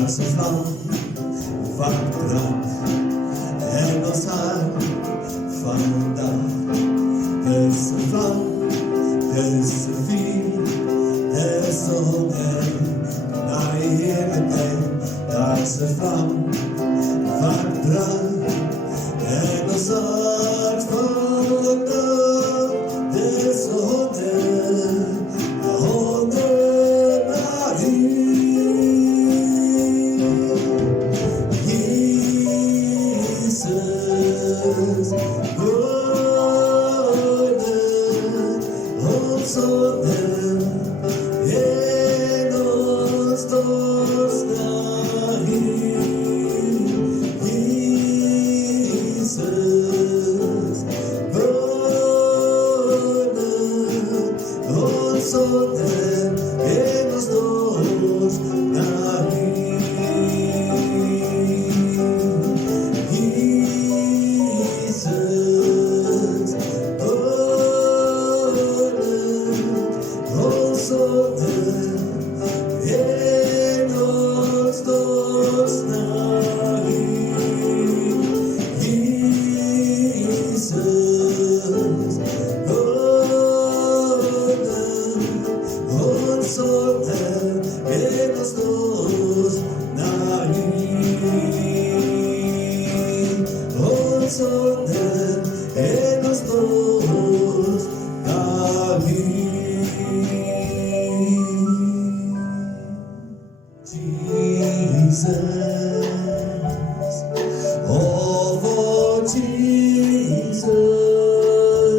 daar zijn vlam van brand en ons hart vandaag. Dus een vlam, dus een vuur, dus zon en naar je heerlijkheid. Daar is een vlam van brand en ons hart vandaag. Dus honderd naar u. Jezus, worden ons zonden en ons dorst naar u. Jezus, worden ons zonden en ons dorst naar u. Oh, for Jesus.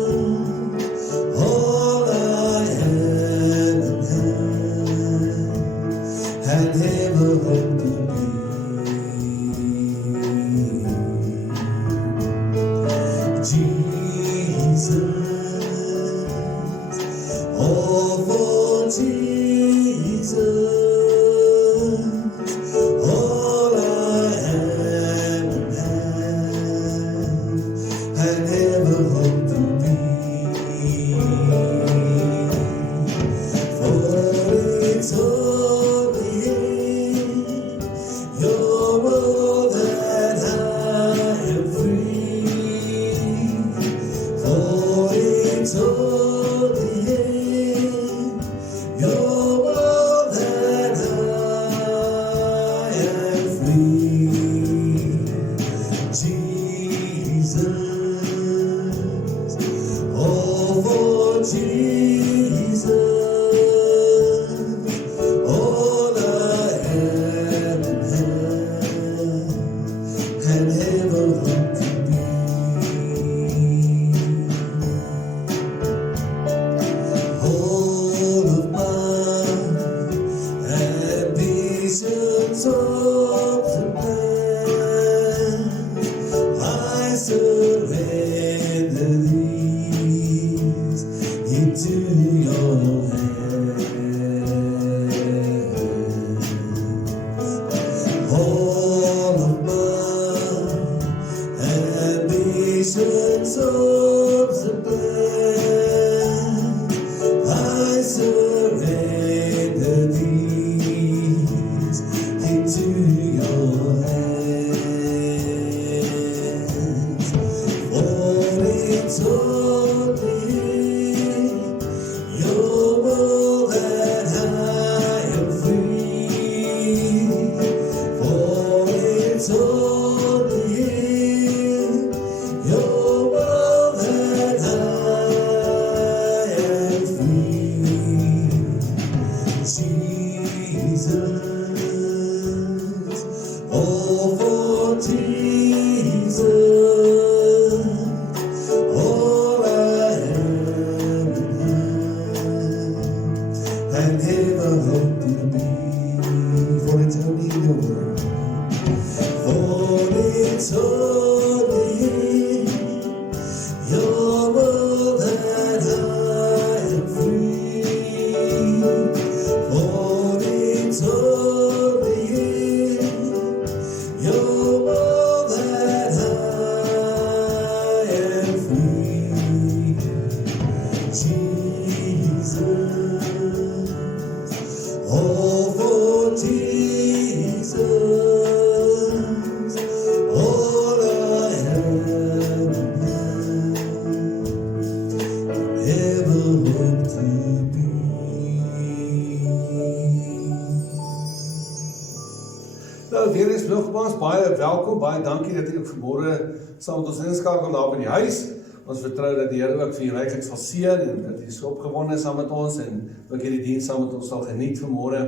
weer eens nogmaals, baie welkom, baie dankie dat julle vanmôre saam met ons inskakel daar by die huis. Ons vertrou dat die Here ook vir julle ryklik sal seën en dat julle so opgewonde is saam met ons en ook hierdie diens saam met ons sal geniet vanmôre.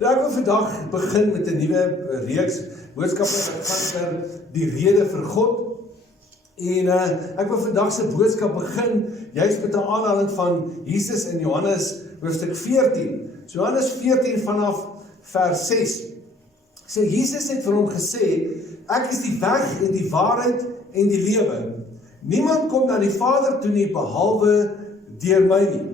Nou ek wil vandag begin met 'n nuwe reeks boodskappe wat gaan oor die rede vir God. En ek wil vandag se boodskap begin juist met 'n aanhaling van Jesus in Johannes hoofstuk 14. So Johannes 14 vanaf vers 6. So Jesus het vir hom gesê, ek is die weg en die waarheid en die lewe. Niemand kom na die Vader toe nie behalwe deur my nie.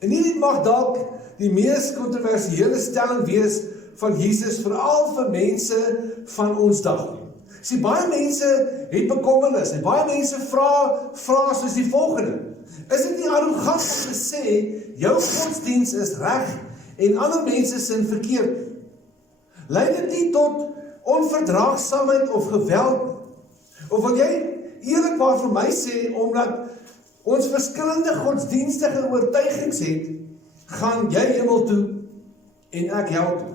En hierdie mag dalk die mees kontroversiële stelling wees van Jesus, veral vir mense van ons dag. Sien, baie mense het bekommernis en baie mense vra soos die volgende. Is dit nie arrogant om te sê, jou godsdiens is reg en ander mense sin verkeerd? Lei dit nie tot onverdraagsaamheid of geweld? Of wil jy eerlikwaar vir my sê, omdat ons verskillende godsdienstige oortuigings het, gaan jy hemel toe en ek hel toe?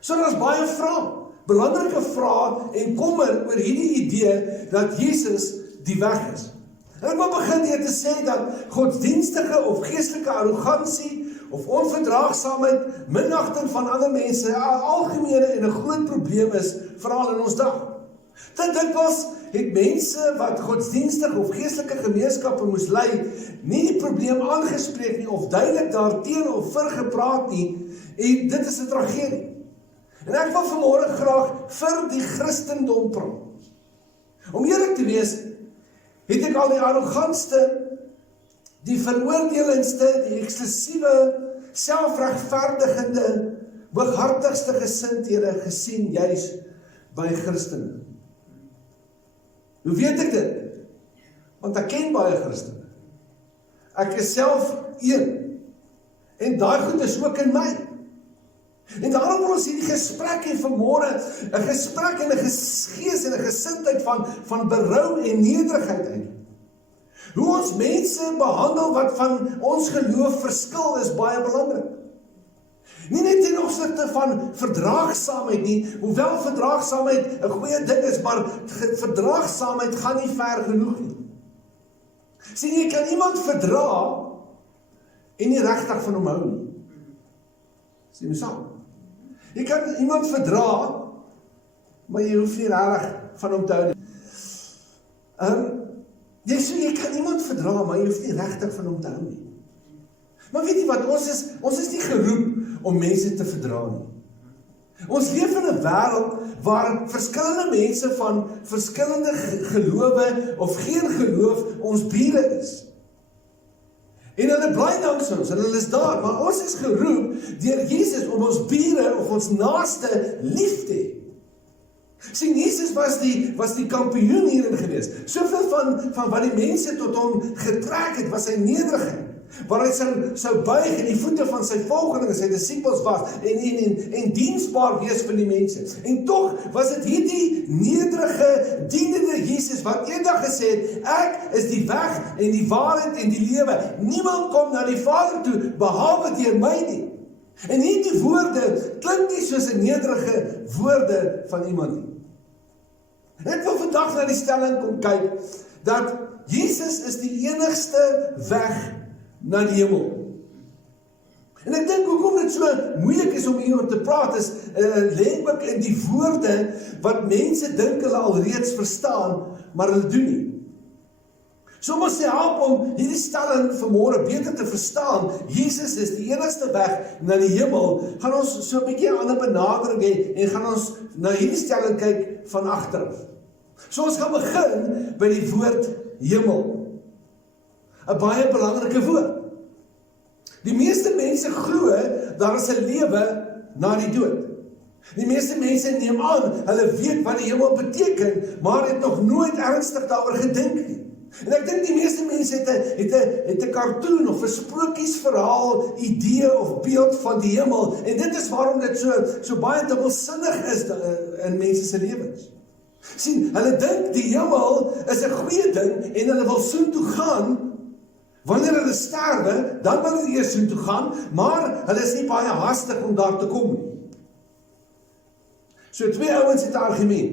So daar is baie vrae, belangrike vrae en kommer oor hierdie idee dat Jesus die weg is. En ek wil begin deur te sê dat godsdienstige of geestelike arrogansie of onverdraagsaamheid, minagting van ander mense, 'n algemene en 'n groot probleem is, veral in ons dag. Dit dikwels het mense wat godsdienstig of geestelike gemeenskappe moes lei, nie die probleem aangespreek nie, of duidelik daarteen of vir gepraat nie, en dit is 'n tragedie. En ek wil vanmôre graag vir die Christendom praat. Om eerlik te wees, het ek al die arrogantste, die veroordelendste, die eksklusiewe, selfregverdigende, hooghartigste gesindhede gesien juis by Christene. Hoe weet ek dit? Want ek ken baie Christene. Ek is self een. En daai goed is ook in my. En daarom wil ons hierdie gesprek hê vanmôre, 'n gesprek en 'n gees en 'n gesindheid van berou en nederigheid eintlik. Hoe ons mense behandel wat van ons geloof verskil is baie belangrik. Nie net ten opsigte van verdraagsaamheid nie, hoewel verdraagsaamheid 'n goeie ding is, maar verdraagsaamheid gaan nie ver genoeg nie. Sien, jy kan iemand verdra en nie regtig van hom hou nie. Sien my saam? Jy kan iemand verdra, maar jy hoef nie regtig van hom te hou nie. Jy kan iemand verdra, maar jy hoef nie regtig van hom te hou nie. Maar weet jy wat, ons is nie geroep om mense te verdra nie. Ons leef in 'n wêreld waar verskillende mense van verskillende gelowe of geen geloof ons bure is. En hulle bly langs ons, en hulle is daar, maar ons is geroep deur Jesus om ons bure of ons naaste lief te hê. Sien, Jesus was die kampioen hierin gewees. Soveel van wat die mense tot hom getrek het, was sy nederigheid. Waar hy sou buig en die voete van sy volgelinge, sy disippels was, en diensbaar wees vir die mense. En tog was dit hierdie nederige, dienende Jesus, wat eendag gesê het, ek is die weg en die waarheid en die lewe. Niemand kom na die Vader toe, behalwe deur my nie. En hierdie woorde klink nie soos 'n nederige woorde van iemand nie. Ek wil vandag na die stelling kom kyk, dat Jesus is die enigste weg na die hemel. En ek dink hoekom dit so moeilik is om hieroor te praat, is lê ook in die woorde wat mense dink hulle al reeds verstaan, maar hulle doen nie. So ons sê help om hierdie stelling vanmôre beter te verstaan. Jesus is die enigste weg na die hemel. Gaan ons so 'n bietjie 'n ander benadering hê en gaan ons na hierdie stelling kyk van agteraf. So ons gaan begin by die woord hemel. 'n Baie belangrike woord. Die meeste mense glo daar is 'n lewe na die dood. Die meeste mense neem aan, hulle weet wat die hemel beteken, maar het nog nooit ernstig daaroor gedink nie. En ek dink die meeste mense het 'n cartoon of 'n sprokiesverhaal idee of beeld van die hemel, en dit is waarom dit so baie dubbelsinnig is in mense se lewens. Sien, hulle dink die hemel is 'n goeie ding en hulle wil soontoe gaan. Wanneer hulle sterwe, dan wil hulle eers soontoe gaan, maar hulle is nie baie haastig om daar te kom nie. So 2 ouens het 'n argument.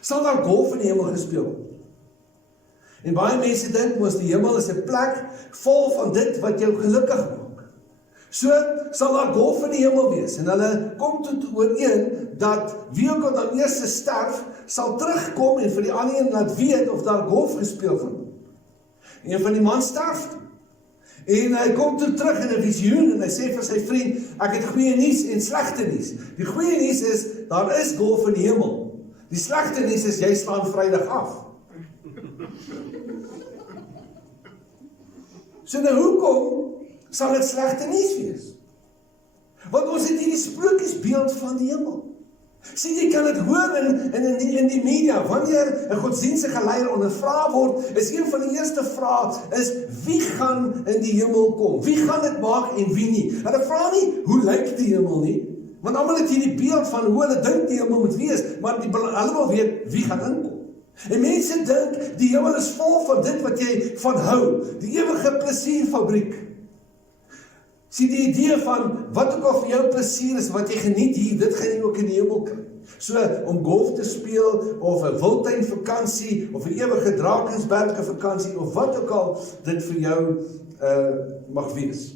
Sal daar golf in die hemel gespeel word? En baie mense dink mos die hemel is 'n plek vol van dit wat jou gelukkig maak. So sal daar golf in die hemel wees. En hulle kom tot ooreen dat wie ook al dan eers sterf, sal terugkom en vir die ander een laat weet of daar golf gespeel word. Een van die man sterf toe. En hy kom toe terug in 'n visioen en hy sê vir sy vriend, ek het goeie nuus en slegte nuus. Die goeie nuus is, daar is golf in die hemel. Die slegte nuus is, jy slaan Vrydag af. So nou hoekom sal dit slegte nuus wees? Want ons het hierdie sprokiesbeeld van die hemel. Sien, jy kan dit hoor in die media, wanneer 'n godsdienstige leier ondervra word, is een van die eerste vrae, is wie gaan in die hemel kom? Wie gaan dit maak en wie nie? Hulle vra nie, hoe lyk die hemel nie? Want almal het hierdie beeld van hoe hulle dink die hemel moet wees, maar hulle wil weet, wie gaan inkom? En mense dink, die hemel is vol van dit wat jy van hou, die ewige plesierfabriek. Sien, die idee van, wat ook al vir jou plesier is, wat jy geniet hier, dit gaan jy ook in die hemel kry. So, om golf te speel, of 'n wildtuin vakansie, of 'n ewige Drakensberge vakansie, of wat ook al dit vir jou mag wees.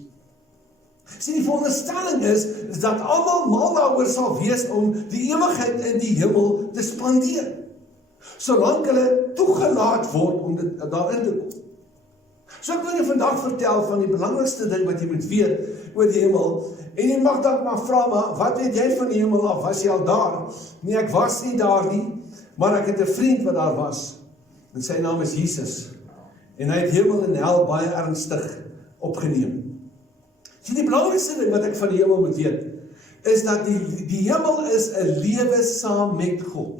Sien, die veronderstelling is dat almal mal daaroor sal wees om die ewigheid in die hemel te spandeer. Solank hulle toegelaat word om daarin te kom. So ek wil jou vandag vertel van die belangrikste ding wat jy moet weet oor die hemel. En jy mag dalk maar vra, maar wat weet jy van die hemel af? Was jy al daar? Nee, ek was nie daar nie, maar ek het 'n vriend wat daar was. En sy naam is Jesus. En hy het hemel en hel baie ernstig opgeneem. So die belangrikste ding wat ek van die hemel moet weet, is dat die hemel is 'n lewe saam met God.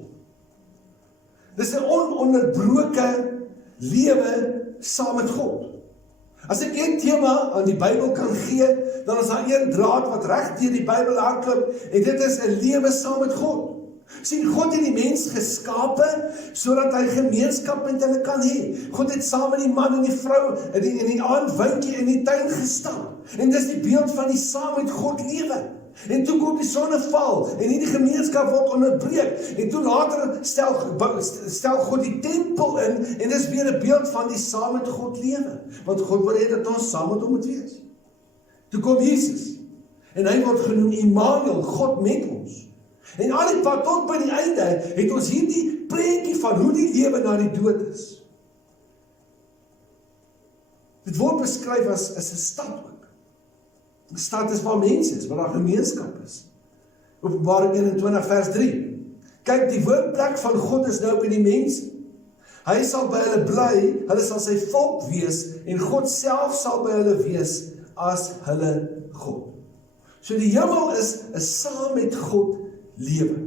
Dis 'n ononderbroke lewe saam met God. As ek een tema aan die Bybel kan gee, dan is daar een draad wat reg deur die Bybel hardloop, en dit is 'n lewe saam met God. Sien, God het die mens geskape, sodat hy gemeenskap met hulle kan hê. God het saam met die man en die vrou in die aandwindjie in die tuin gestaan. En dis die beeld van die saam met God lewe. En toe kom die sonneval, en hierdie gemeenskap word onderbreek, en toe later stel God die tempel in, en dis weer 'n beeld van die saam met God lewe, want God wil hê dat ons saam met hom moet wees. Toe kom Jesus, en hy word genoem Immanuel, God met ons. En al die pad tot by die einde, het ons hierdie prentjie van hoe die lewe na die dood is. Dit word beskryf as 'n stad ook. 'n stad is waar mense is, waar daar gemeenskap is. Openbaring 21 vers 3. Kyk, die woonplek van God is nou by die mense. Hy sal by hulle bly, hulle sal sy volk wees, en God self sal by hulle wees as hulle God. So die hemel is 'n saam met God lewe.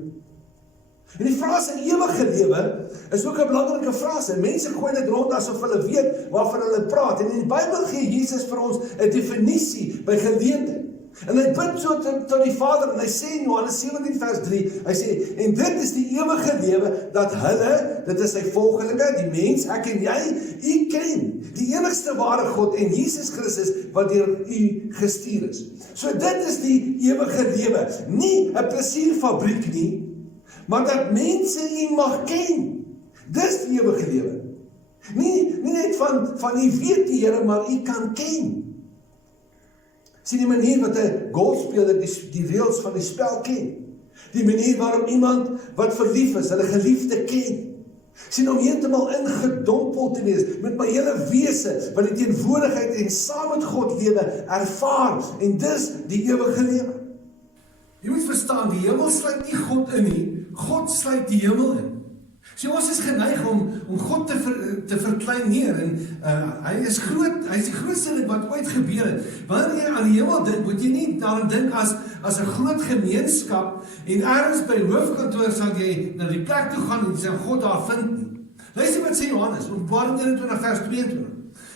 En die frase ewige lewe is ook 'n belangrike frase. Mense gooi dit rond asof hulle weet waarvan hulle praat. En in die Bybel gee Jesus vir ons 'n definisie by geleentheid. En hy bid so tot die Vader, en hy sê in Johannes 17 vers 3, hy sê, en dit is die ewige lewe, dat hulle, dit is sy volgelinge, die mens, ek en jy, u ken, die enigste ware God, en Jesus Christus, wat deur u gestuur is. So dit is die ewige lewe, nie 'n plesierfabriek nie, maar dat mense u mag ken. Dis die ewige lewe. Nie net van u weet die Here, maar u kan ken. Sien die manier wat 'n golfspeler die reëls van die spel ken. Die manier waarop iemand wat verlief is, hulle geliefde ken. Sien om heeltemal ingedompel te wees met my hele wese, wat die teenwoordigheid en saam met God lewe ervaar, en dis die ewige lewe. Jy moet verstaan, die hemel sluit nie God in nie, God sluit die hemel in. So ons is geneig om God te verkleineer, en hy is groot, hy is die grootste ding wat ooit gebeur het. Wanneer jy aan die hemel dink, moet jy nie daaraan dink as 'n groot gemeenskap, en ergens by hoofkantoor sal jy na die plek toe gaan en jy sal God daar vind nie. Luister wat sê Johannes, Openbaring 21 vers 22.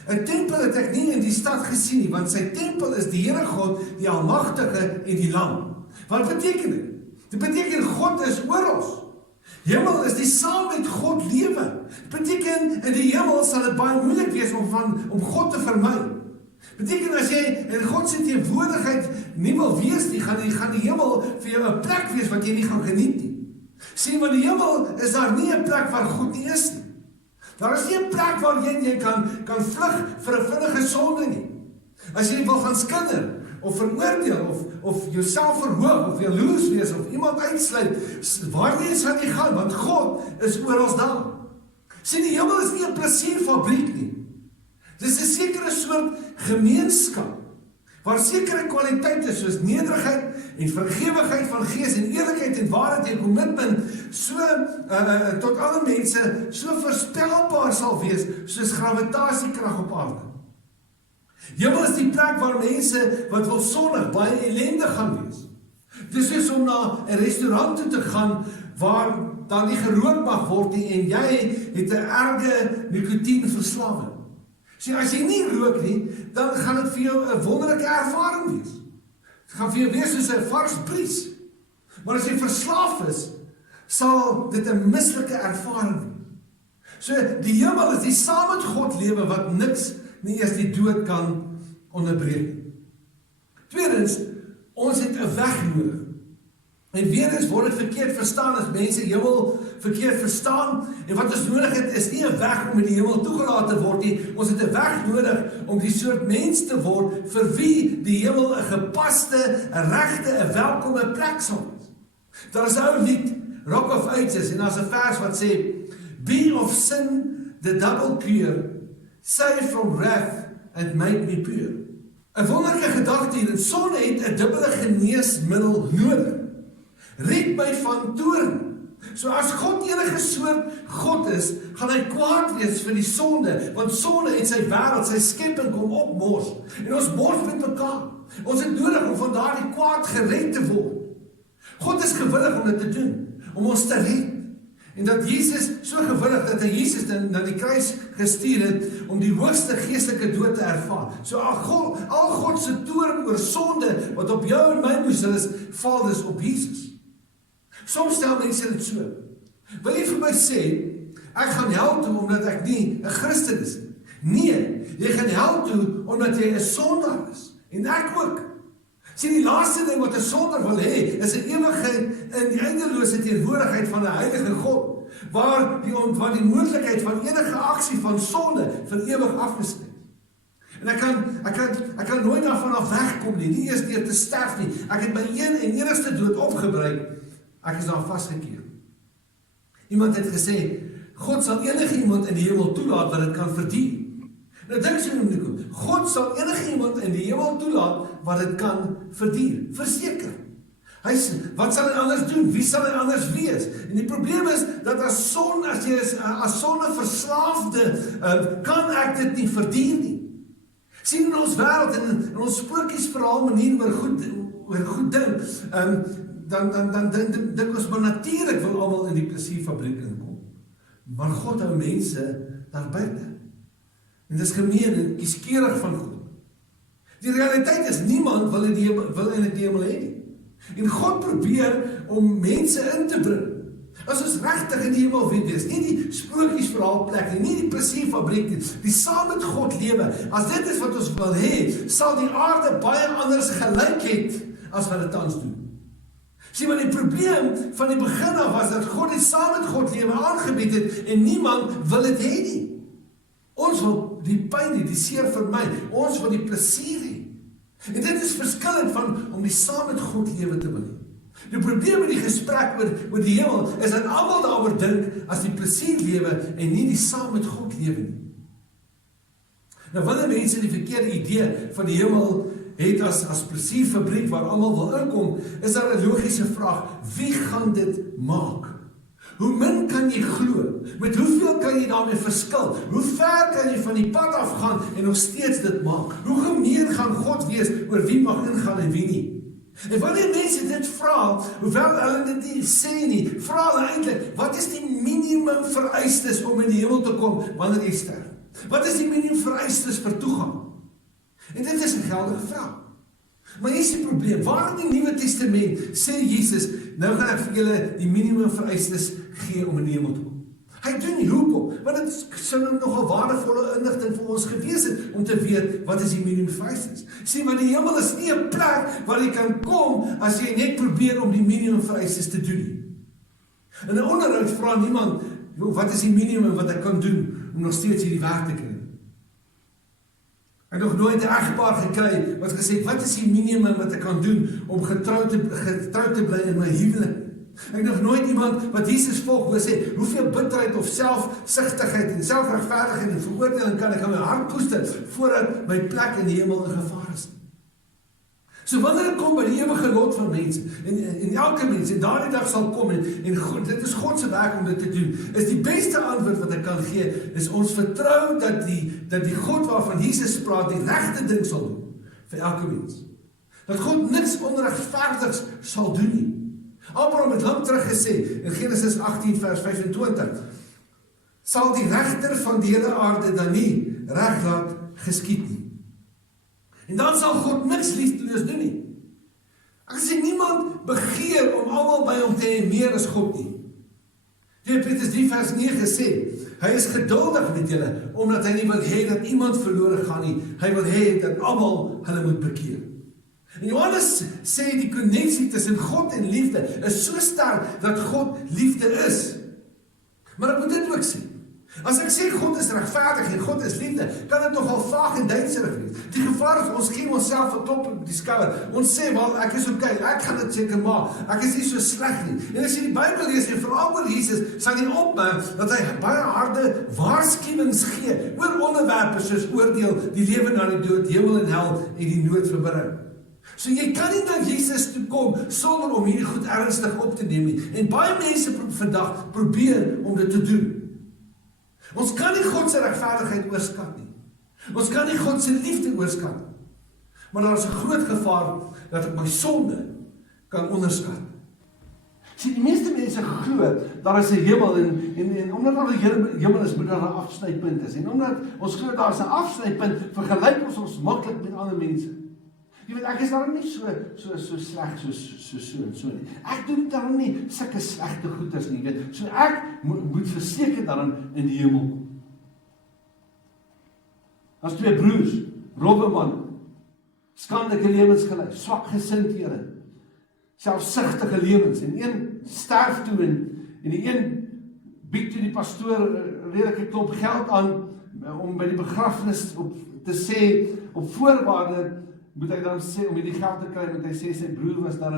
'n Tempel het ek nie in die stad gesien nie, want sy tempel is die Here God, die Almagtige en die Lam. Wat beteken dit? Dit beteken God is oor ons. Hemel is die saam met God lewe. Dit beteken in die hemel sal dit baie moeilik wees om God te vermy. Beteken as jy in God se teenwoordigheid nie wil wees nie, gaan die hemel vir jou 'n plek wees wat jy nie gaan geniet nie. Sien, want die hemel is daar nie 'n plek waar God nie is nie. Daar is nie 'n plek waar jy kan vlug vir 'n vinnige sonde nie. As jy wil gaan skinder, of veroordeel, of jouself verhoog, of jaloers wees, of iemand uitsluit, waarheen sal jy gaan? Want God is oral daar. Sien, die hemel is nie 'n plesierfabriek nie. Dis 'n sekere soort gemeenskap, waar sekere kwaliteite soos nederigheid en vergewigheid van gees en eerlikheid en waarheid en commitment so tot alle mense so voorspelbaar sal wees soos gravitasie-krag op aarde. Hemel is die plek waar mense wat wil sondig baie ellendig gaan wees. Dis soos om na 'n restaurant toe te gaan waar dan nie gerook mag word nie en jy het 'n erge nikotienverslawing. Sien, as jy nie rook nie, dan gaan dit vir jou 'n wonderlike ervaring wees. Dit gaan vir jou wees soos 'n vars bries. Maar as jy verslaaf is, sal dit 'n mislike ervaring wees. So, die hemel is die saam met God lewe wat niks nie eers die dood kan onderbreek. Tweedens, ons het 'n weg nodig. En weer eens word dit verkeerd verstaan as mense hemel verkeerd verstaan. En wat ons nodig het is nie 'n weg om in die hemel toegelaat te word nie. Ons het 'n weg nodig om die soort mens te word vir wie die hemel 'n gepaste, 'n regte, 'n welkome plek sal wees. Daar is 'n ou lied, Rock of Ages, en daar's 'n vers wat sê, Be of sin the double pure, save from wrath and make me pure. 'n wonderlike gedagte hier, en sonde het 'n dubbele geneesmiddel nodig. Red my van toorn. So as God enige soort God is, gaan hy kwaad wees vir die sonde, want sonde het sy wêreld, sy skepping kom opmors. En ons mors met mekaar. Ons het nodig om van daardie kwaad gered te word. God is gewillig om dit te doen, om ons te red. En dat Jesus so gewillig dat hy Jesus na die kruis gestuur het om die hoogste geestelike dood te ervaar. So al God se toorn oor sonde wat op jou en my moes is, val dus op Jesus. Soms stel mense dit so. Wil jy vir my sê, ek gaan hel toe omdat ek nie 'n Christen is nie? Nee, jy gaan hel toe omdat jy 'n sondaar is. En ek ook. Sien, die laaste ding wat 'n sondaar wil hê, is 'n ewigheid in die eindelose teenwoordigheid van 'n heilige God, waar die moontlikheid van enige aksie van sonde vir ewig afgesluit. En ek kan nooit daarvan af wegkom nie eers deur te sterf nie. Ek het my een en enigste dood opgebruik. Ek is daar vasgekeer. Iemand het gesê, God sal enige iemand in die hemel toelaat wat dit kan verdien. Nou dink jy nou, God sal enige iemand in die hemel toelaat wat dit kan verdien. Verseker. Hy sê, wat sal hy anders doen? Wie sal hy anders wees? En die probleem is, dat as jy is as sonde verslaafde, kan ek dit nie verdien nie. Sien, in ons wêreld en in ons sprokiesverhaal manier oor goed dink, dan dink ons maar natuurlik wil almal in die plesierfabriek inkom. Maar God hou mense daar buite. En dis gemeen en kieskeurig van God. Die realiteit is, niemand wil eintlik die hemel hê nie. En God probeer om mense in te bring. As ons regtig in die hemel wil wees, nie die sprokiesverhaalplek nie, nie die plesierfabriek nie, die saam met God lewe. As dit is wat ons wil hê, sal die aarde baie anders gelyk het as wat dit tans doen. Sien, maar die probleem van die begin af was dat God die saam met God lewe aangebied het en niemand wil dit hê nie. Ons wil die pyn hê, die seer vermy. Ons wil die plesier hê. En dit is verskillend van om die saam met God lewe te wil hê. Die probleem met die gesprek oor die hemel is dat almal daaroor dink as die plesier lewe en nie die saam met God lewe nie. Nou wanneer mense die verkeerde idee van die hemel het as plesierfabriek waar almal wil inkom, is daar 'n logiese vraag: wie gaan dit maak? Hoe min kan jy glo? Met hoeveel kan jy daarmee verskil? Hoe ver kan jy van die pad afgaan en nog steeds dit maak? Hoe gemeen gaan God wees oor wie mag ingaan en wie nie? En wanneer mense dit vra, hoewel hulle dit nie sê nie, vra hulle eintlik, wat is die minimum vereistes om in die hemel te kom wanneer jy sterf? Wat is die minimum vereistes vir toegang? En dit is 'n geldige vraag. Maar hier is die probleem. Waar in die Nuwe Testament sê Jesus, nou gaan ek vir julle die minimum vereistes gee om in die hemel te kom? Hy doen nie, hoekom? Want dit sou nogal waardevolle inligting vir ons gewees het, om te weet, wat is die minimumvereistes? Sien, want die hemel is nie 'n plek waar jy kan kom, as jy net probeer om die minimumvereistes te doen nie. In 'n onderhoud vra niemand, wat is die minimum wat ek kan doen, om nog steeds hierdie werk te kry? Ek het nog nooit 'n egpaar gekry, wat gesê, wat is die minimum wat ek kan doen, om getrouw te bly in my huwelik? Ek het nog nooit iemand wat Jesus volg wil sê, hoeveel bitterheid of selfsugtigheid en selfregverdigheid en veroordeling kan ek in my hart koester, voordat my plek in die hemel in gevaar is. So wanneer ek kom by die ewige lot van mense, en elke mens, en daardie dag sal kom, en God, dit is God se werk om dit te doen, is die beste antwoord wat ek kan gee, is ons vertrou dat die God waarvan Jesus praat, die regte ding sal doen, vir elke mens. Dat God niks onregverdigs sal doen nie. Abraham het lang terug gesê, in Genesis 18 vers 25, sal die regter van die hele aarde dan nie reg laat geskied nie. En dan sal God niks liefdeloos doen nie. Ek sê, niemand begeer om almal by hom te hê meer as God nie. 2 Petrus 3 vers 9 sê, hy is geduldig met julle, omdat hy nie wil hê dat iemand verlore gaan nie. Hy wil hê dat almal hulle moet bekeer. En Johannes sê die konneksie tussen God en liefde is so sterk dat God liefde is. Maar ek moet dit ook sê. As ek sê God is regverdig en God is liefde, kan dit nogal vaag en duidelik wees. Die gevaar is, ons gee onsself 'n klop op die skouer. Ons sê, wel, ek is oké, ek gaan dit seker maak. Ek is nie so sleg nie. En as jy die Bybel lees, en veral oor Jesus, sal jy opmerk dat hy baie harde waarskuwings gee oor onderwerpe soos oordeel, die lewe na die dood, hemel en hel en die nood vir berouw. So jy kan nie na Jesus toe kom sonder om hierdie goed ernstig op te neem nie. En baie mense vandag probeer om dit te doen. Ons kan nie God se regverdigheid oorskat nie. Ons kan nie God se liefde oorskat nie. Maar daar is 'n groot gevaar dat ek my sonde kan onderskat. Sien, die meeste mense glo, daar is 'n hemel en omdat daar 'n hemel is, moet daar 'n afsnypunt is. En omdat ons glo daar is 'n afsnypunt, vergelyk ons maklik met ander mense. Jy weet, ek is daarom nie so sleg so en so nie. Ek doen daarom nie sulke slegte goeders nie, weet. So ek moet verseker daarom in die hemel kom. As 2 broers, robbeman, skandelike lewens gelei, swak gesindhede, selfsugtige lewens, en een sterf toe en die een bied toe die pastoor 'n redelike klomp geld aan om by die begrafnis te sê op voorwaarde moet hy dan sê, om die geld te kry, moet hy sê, sy broer was dan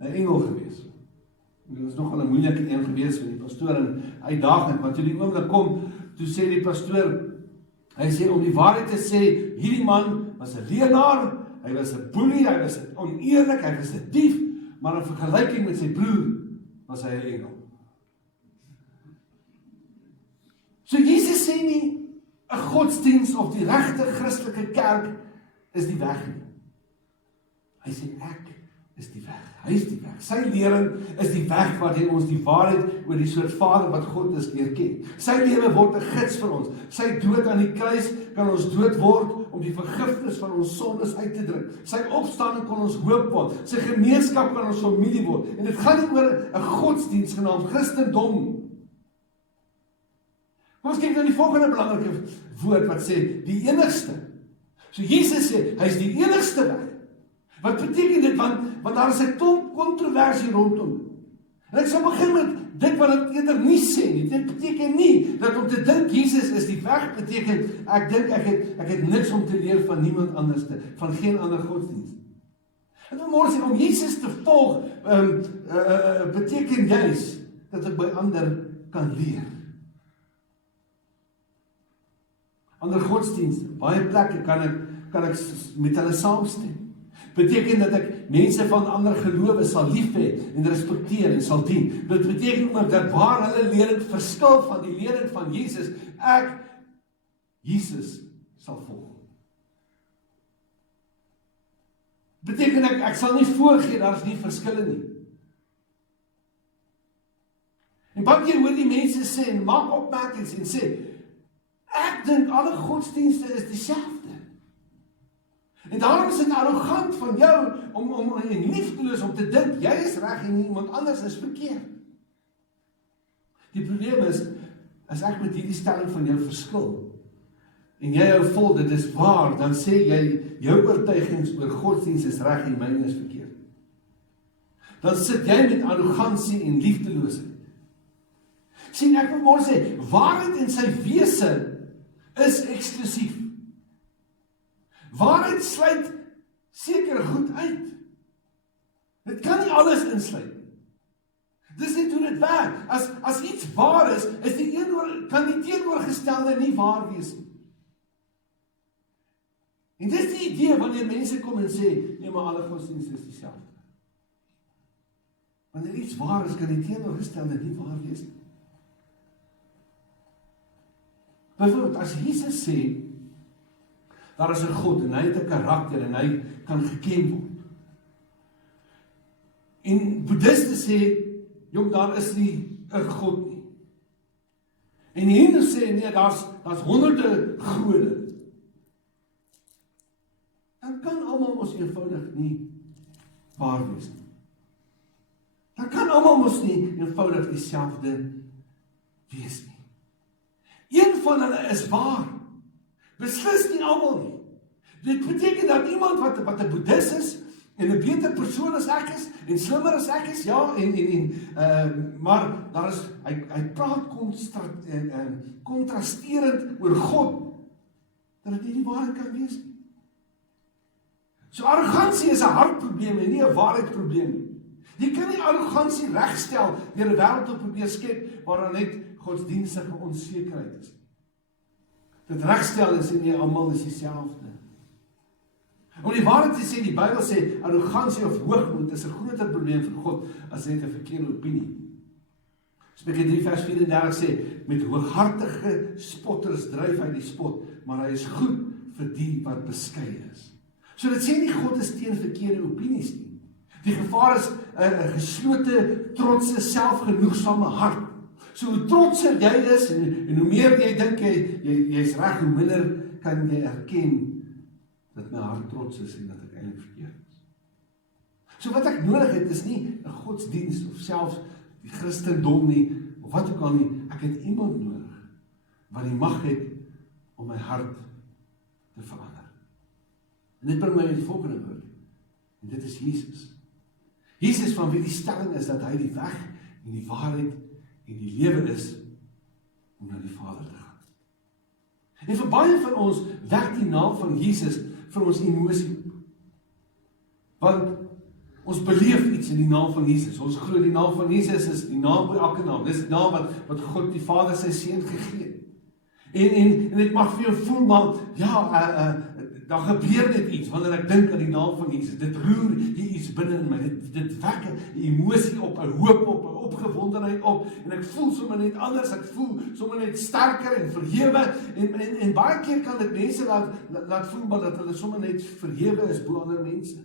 'n engel gewees. Dit was nogal 'n moeilike een gewees vir die pastoor, en uitdagend, want toe die oomblik kom, toe sê die pastoor, hy sê, om die waarheid te sê, hierdie man was 'n leienaar, hy was 'n boelie, hy was oneerlik, hy was 'n dief, maar in vergelyking met sy broer, was hy 'n engel. So Jesus sê nie, 'n godsdiens of die regte Christelike kerk is die weg nie. Hy sê, ek is die weg. Hy is die weg. Sy lering is die weg waardeur ons die waarheid oor die soort Vader wat God is leer ken. Sy lewe word 'n gids vir ons. Sy dood aan die kruis kan ons dood word om die vergifnis van ons sondes uit te druk. Sy opstanding kan ons hoop word. Sy gemeenskap kan ons familie word. En dit gaan nie oor 'n godsdiens genaamd Christendom nie. Kom ons kyk na die volgende belangrike woord wat sê, die enigste. So Jesus sê, hy is die enigste weg. Wat beteken dit? Want daar is 'n klomp kontroversie rondom. En ek sal begin met dit wat dit eerder nie sê nie. Dit beteken nie dat om te dink Jesus is die weg beteken ek dink ek het niks om te leer van niemand anders te, van geen ander godsdienst. En môre sê om Jesus te volg beteken juis dat ek by ander kan leer. Ander godsdienste, baie plekke kan ek met hulle saamstem. Beteken dat ek mense van ander gelowe sal lief hê en respekteer en sal dien. Dit beteken ook dat waar hulle lering verskil van die lering van Jesus, ek Jesus sal volg. Beteken ek sal nie voorgee, daar is nie verskille nie. En baie keer hoor die mense sê, en maak opmerkings en sê, ek dink alle godsdienste is dieselfde. En daarom is dit arrogant van jou om en liefdeloos om te dink, jy is reg en iemand anders is verkeerd. Die probleem is, as ek met hierdie stelling van jou verskil, en jy hou vol, dit is waar, dan sê jy, jou oortuigings oor godsdienst is reg en myne is verkeerd. Dan sit jy met arrogansie en liefdeloosheid. Sien, ek wil maar sê, waarheid in sy wese is eksklusief. Waarheid sluit seker goed uit. Dit kan nie alles insluit. Dis net hoe dit werk. As iets waar is kan die teenoorgestelde nie waar wees nie. En dis die idee wanneer mense kom en sê, nee, maar alle godsdienste is dieselfde. Wanneer iets waar is, kan die teenoorgestelde nie waar wees nie. Byvoorbeeld, as Jesus sê, daar is 'n God en hy het 'n karakter en hy kan geken word. En boeddhiste sê, jong, daar is nie 'n God nie. En die Hindu sê, nee, daar's honderde gode. Dan kan almal ons eenvoudig nie waar wees nie. Dan kan almal ons nie eenvoudig dieselfde wees nie. Een van hulle is waar. Beslis nie almal nie. Dit beteken dat iemand wat 'n boeddhis is, en 'n beter persoon as ek is, en slimmer as ek is, ja, maar daar is, hy praat kontrasterend oor God, dat dit nie die waarheid kan wees nie. So arrogansie is 'n hartprobleem en nie 'n waarheidsprobleem nie. Jy kan nie arrogansie regstel deur 'n wêreld te probeer skep waar daar net godsdienstige onsekerheid is. Dit regstel is nie almal is dieselfde. Om die waarheid te sê, die Bybel sê, arrogansie of hoogmoed is 'n groter probleem vir God as net 'n verkeerde opinie. Spreuke 3 vers 34 sê, met hooghartige spotters dryf hy die spot, maar hy is goed vir die wat beskeie is. So dit sê nie God is teen verkeerde opinies nie. Die gevaar is 'n geslote, trotse, selfgenoegsame hart. So hoe trotser jy is, en hoe meer jy dink jy is reg, hoe minder kan jy erken dat my hart trots is en dat ek eintlik verkeerd is. So wat ek nodig het is nie 'n godsdienst of selfs die Christendom nie, of wat ook al nie. Ek het iemand nodig wat die mag het om my hart te verander. En dit bring my met die volgende woord. En dit is Jesus. Jesus van wie die stelling is dat hy die weg en die waarheid en die lewe is om na die Vader te gaan. En vir baie van ons wek die naam van Jesus vir ons emosie op. Want ons beleef iets in die naam van Jesus. Ons glo die naam van Jesus is die naam by elke naam. Dis die naam wat God die Vader sy seun gegee het. En dit mag vir jou voel, maar ja, daar gebeur net iets wanneer ek dink aan die naam van Jesus. Dit roer hier iets binne in my. Dit wek 'n emosie op, 'n hoop op, 'n opgewondenheid op, en ek voel sommer net anders, ek voel sommer net sterker en verhewe, en baie keer kan dit mense laat voel maar dat hulle sommer net verhewe is bo ander mense.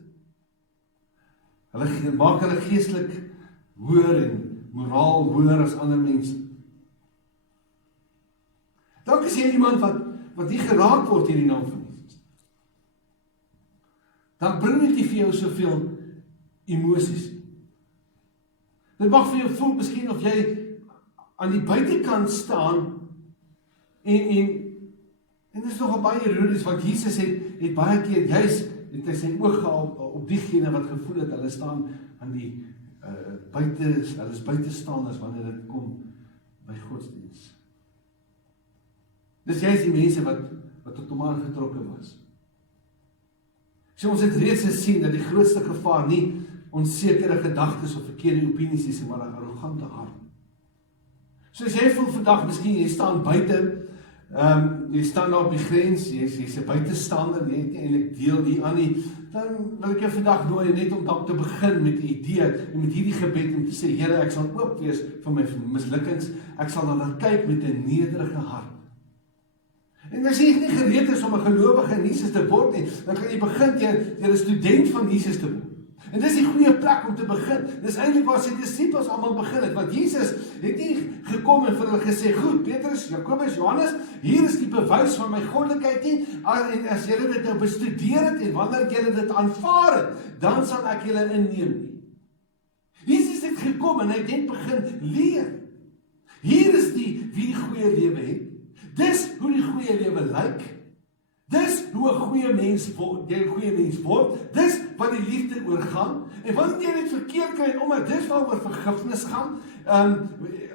Hulle maak hulle geestelik hoër en moraal hoër as ander mense. Dalk is jy iemand wat nie geraak word in die naam van Jesus. Dan bring dit nie vir jou soveel emosies. Dit mag vir jou voel miskien of jy aan die buitekant staan en dit is nogal baie ironies, want Jesus het baie keer juist het hy sy oog gehad op diegene wat gevoel het, hulle staan aan die hulle is buitestanders wanneer dit kom by godsdienst. Dis juist die mense wat tot hom aangetrokke was. So ons het reeds gesien dat die grootste gevaar nie onsekere gedagtes of verkeerde opinies is, maar 'n arrogante hart. So as jy voel vandag, miskien jy staan buite, jy staan daar op die grens, jy's 'n buitestander, jy het nie eintlik deel hier aan nie, dan wil ek jou vandag nooi net om dalk te begin met die idee en met hierdie gebed om te sê, Here, ek sal oop wees vir my mislukkings, ek sal dan kyk met 'n nederige hart. En as jy nie gereed is om 'n gelowige in Jesus te word nie, dan kan jy begin deur 'n student van Jesus te word. En dis die goeie plek om te begin. Dis eintlik waar sy disippels almal begin het, want Jesus het nie gekom en vir hulle gesê, goed, Petrus, Jakobus, Johannes, hier is die bewys van my goddelikheid nie, en as julle dit nou bestudeer het, en wanneer julle dit aanvaar het, dan sal ek julle inneem nie. Jesus het gekom en hy het net begin leer. Hier is wie die goeie lewe het. Dis hoe die goeie lewe lyk. Dis hoe 'n goeie mens word, jy 'n goeie mens word. Dis wat die liefde oorgaan. En wanneer jy dit verkeerd kry, omdat dis waaroor vergifnis gaan,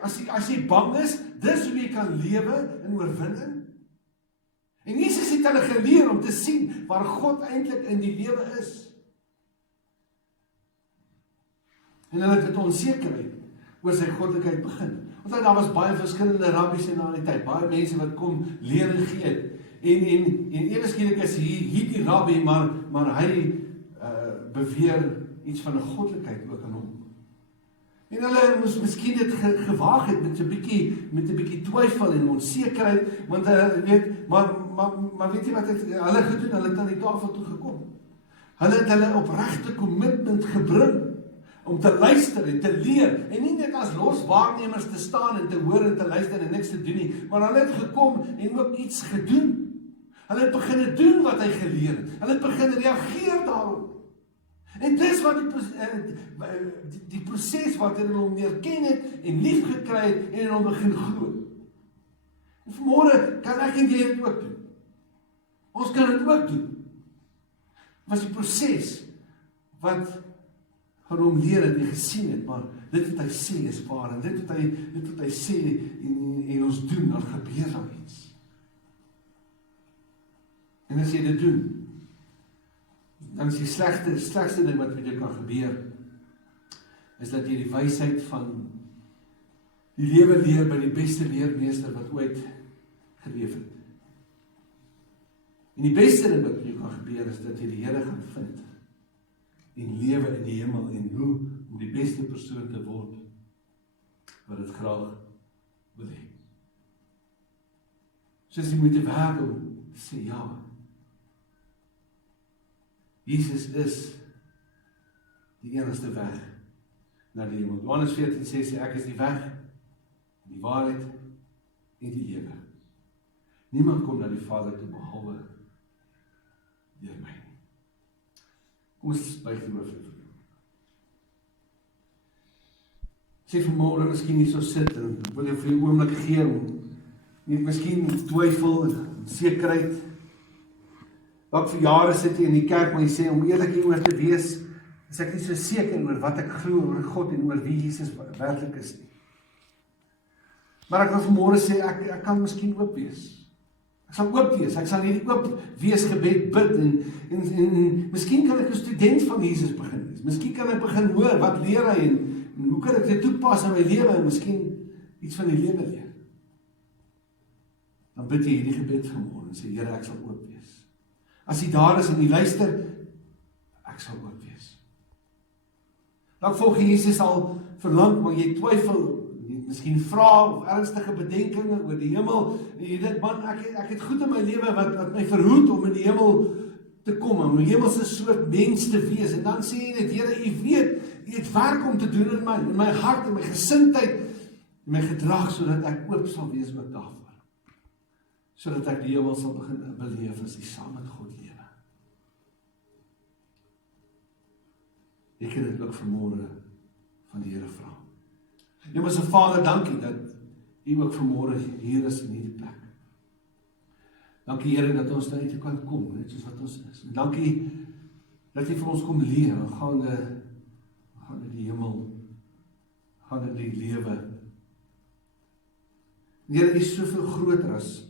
as jy bang is, dis hoe jy kan lewe in oorwinning. En Jesus het hulle geleer om te sien waar God eintlik in die lewe is. En hulle het dit onsekerheid oor sy goddelikheid begin. Want daar was baie verskillende rabbies in daardie tyd, baie mense wat kom leer en gee het. En ewe skielik is hier die rabbi, maar hy beweer iets van 'n goddelikheid ook aan hom. En hulle moes miskien dit gewaag het met 'n bietjie twyfel en onsekerheid, want weet, maar weet jy wat hulle gedoen? Hulle het aan die tafel toe gekom. Hulle het hulle opregte kommitment gebring om te luister en te leer, en nie net as los waarnemers te staan en te hoor en te luister en niks te doen nie, maar hulle het gekom en ook iets gedoen. Hulle het begin doen wat hy geleer het. Hulle het begin reageer daarop. En dis wat die proses wat hulle hom leer ken het en lief gekry het en hom begin glo. En vanmôre kan ek en jy dit ook doen. Ons kan dit ook doen. Was die proses wat van hom leer het en gesien het, maar dit wat hy sê is waar, en dit wat hy sê en ons doen, dan gebeur daar iets. En as jy dit doen, dan is die slegste ding wat met jou kan gebeur, is dat jy die wysheid van die lewe leer by die beste leermeester wat ooit geleef het. En die beste ding wat met jou kan gebeur, is dat jy die Here gaan vind, en lewe in die hemel, en hoe om die beste persoon te word, wat het graag wil hê. Soos jy moet werk om te sê, ja, Jesus is die enigste weg na die hemel. Johannes 14 sê, ek is die weg, die waarheid en die lewe. Niemand kom na die Vader toe behalwe deur my. Kom ons buig die hoof vir. Sê vanmôre, miskien nie so sit, en wil jy vir 'n oomblik gee, nie miskien twyfel en sekerheid. Dalk vir jare sit jy in die kerk, maar jy sê, om eerlik hieroor te wees, is ek nie so seker oor wat ek glo oor God en oor wie Jesus werklik is nie. Maar ek wil vanmôre sê, ek kan miskien oop wees. Ek sal oop wees, ek sal hierdie oop wees gebed bid, en miskien kan ek 'n student van Jesus begin wees. Miskien kan ek begin hoor, wat leer hy, en hoe kan ek dit toepas in my lewe, en miskien iets van die lewe leer. Dan bid jy hierdie gebed vanmôre, en sê, Here, ek sal oop wees. As jy daar is en jy luister, ek sal oop wees. Dan volg Jesus al verlang, maar jy twyfel, miskien vra of ernstige bedenkinge oor die hemel, en jy dink, man, ek het goed in my lewe wat my verhoed om in die hemel te kom, om 'n hemelse soort mens te wees, en dan sê jy net, Here, jy weet, jy het werk om te doen in my hart, in my gesindheid, in my gedrag, sodat ek oop sal wees ook daarvoor, sodat ek die hemel sal begin beleef as ek saam met God lewe. Ek kan dit ook vanmôre van die Here vra. Hemelse Vader, dankie dat U ook vanmôre hier is in hierdie plek. Dankie Here dat ons na U toe kan kom, net soos wat ons is. En dankie dat U vir ons kom leer, gaande die hemel, gaande die lewe. En Here, U is soveel groter as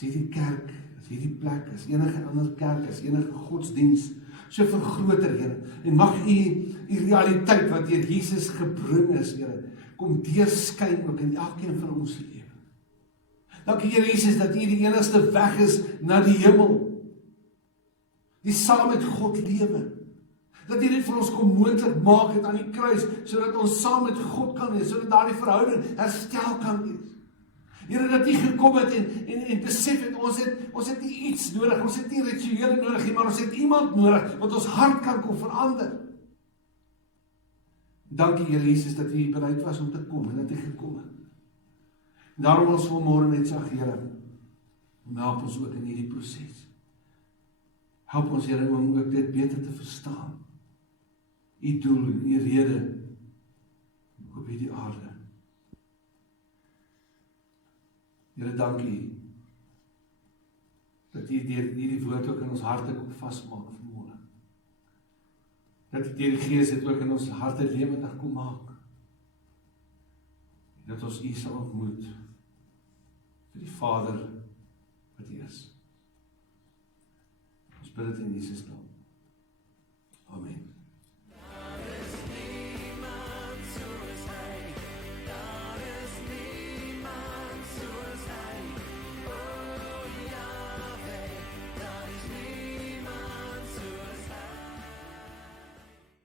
hierdie kerk, as hierdie plek, as enige ander kerk, as enige godsdiens, soveel groter, Here. En mag U realiteit wat deur Jesus gebring is, Here, kom deurskyn ook in elkeen van ons lewe. Dankie Here Jesus dat U die enigste weg is na die hemel. Die saam met God lewe. Dat U dit vir ons kom moontlik maak het aan die kruis, sodat ons saam met God kan wees, sodat daardie verhouding herstel kan wees. Here, dat U gekom het en besef het, ons het nie iets nodig, ons het nie rituele nodig nie, maar ons het iemand nodig, wat ons hart kan kom verander. Dankie Here Jesus, dat U bereid was om te kom, en dat U gekom het. En daarom ons vanmôre net sê, Here, help ons ook in hierdie proses. Help ons Here om ook dit beter te verstaan. U doel en U rede op hierdie aarde. Here, dankie, dat U deur hierdie woord ook in ons harte kom vasmaak vanmôre. Dat U deur die Gees dit ook in ons harte lewendig kom maak. En dat ons U sal ontmoet vir die Vader wat U is. Ons bid dit in Jesus naam.